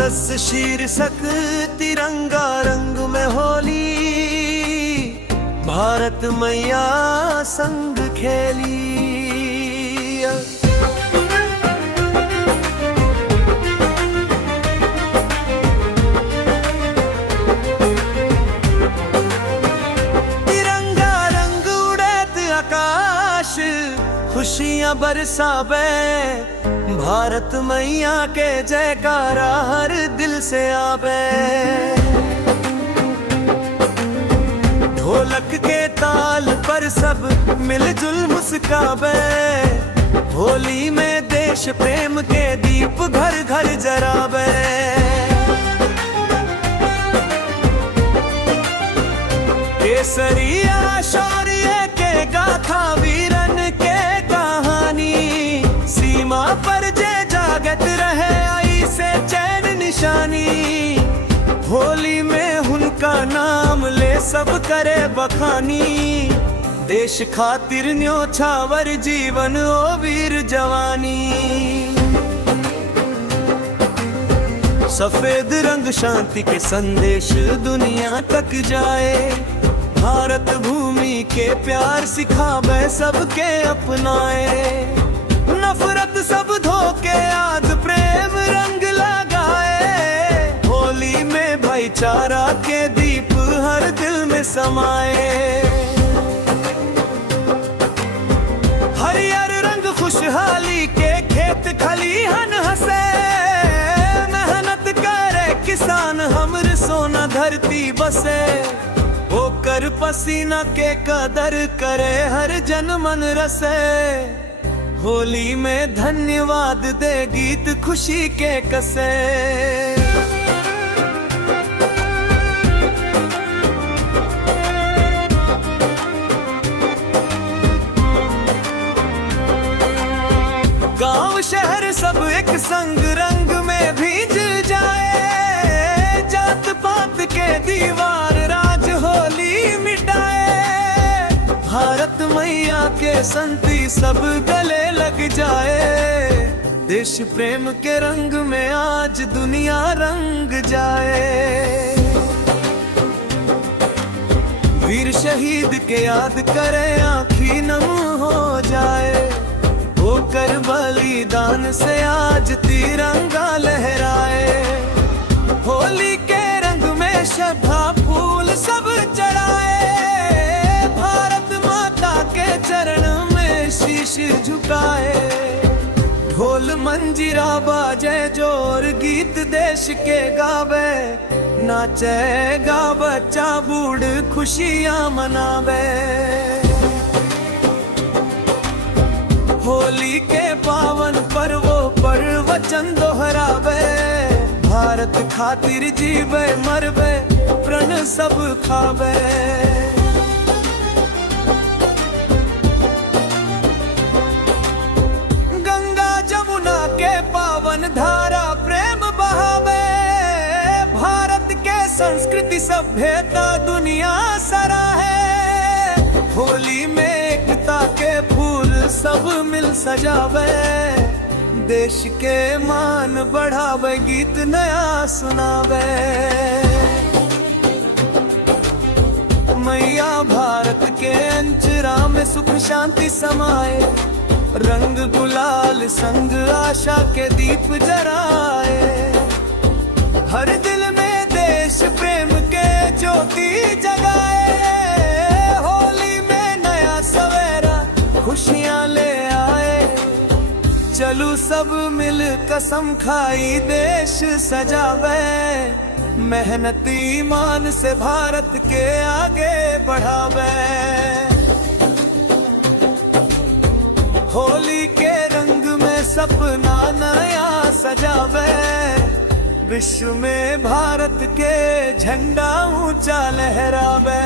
सस शीर्षक तिरंगा रंग में होली, भारत मैया संग खेली। तिरंगा रंग उड़त आकाश, खुशियां बरसावे, भारत मैया के जयकारा हर दिल से आवे। ढोलक के ताल पर सब मिलजुल मुस्कावे, होली में देश प्रेम के दीप घर घर जरावे। केसरिया शौर्य के गाथा, वीरन के कहानी, सीमा पर जे जागत रहे आई से चैन निशानी। होली में उनका नाम ले सब करे बखानी, देश खातिर न्योछावर जीवन ओ वीर जवानी। सफेद रंग शांति के संदेश दुनिया तक जाए, भारत भूमि के प्यार सिखावे सबके अपनाए। नफरत सब धोके आज प्रेम रंग लगाए, होली में भाईचारा के दीप हर दिल में समाए। हरियर रंग खुशहाली के खेत खलिहन हंसे, मेहनत करे किसान हमर सोना धरती बसे। होकर पसीना के कदर करे हर जन मन रसे, होली में धन्यवाद दे गीत खुशी के कसे। गांव शहर सब एक संग रंग में भीज जाए, जात पात के दीवार राज होली मिटाए। भारत मैया के संती सब गले लग जाए, देश प्रेम के रंग में आज दुनिया रंग जाए। वीर शहीद के याद करे आँखी नम हो जाए, होकर बलिदान से आज तिरंगा लहराए। होली के रंग में श्रद्धा फूल सब चढ़ाए, भारत माता के चरण में शीश झुकाए। ढोल मंजीरा बाजे जोर गीत देश के गावे, नाचेगा बच्चा बूढ़ खुशियां मनावे। होली के पावन पर्वों पर वचन दोहरावे, भारत खातिर जीवे मरवे प्रण सब खावे। गंगा जमुना के पावन धारा प्रेम बहावे, भारत के संस्कृति सभ्यता दुनिया सराहे। होली में एकता के फूल सब मिल सजावे, देश के मान बढ़ावे गीत नया सुनावे। मैया भारत के अंचरा में सुख शांति समाए, रंग गुलाल संग आशा के दीप जराए। हर दिल में देश प्रेम के ज्योति जगाए, होली में नया सवेरा खुशियां ले आए। चलू सब मिल कसम खाई देश सजावे, मेहनती ईमान से भारत के आगे बढ़ावे। होली के रंग में सपना नया सजावे, विश्व में भारत के झंडा ऊंचा लहरावे।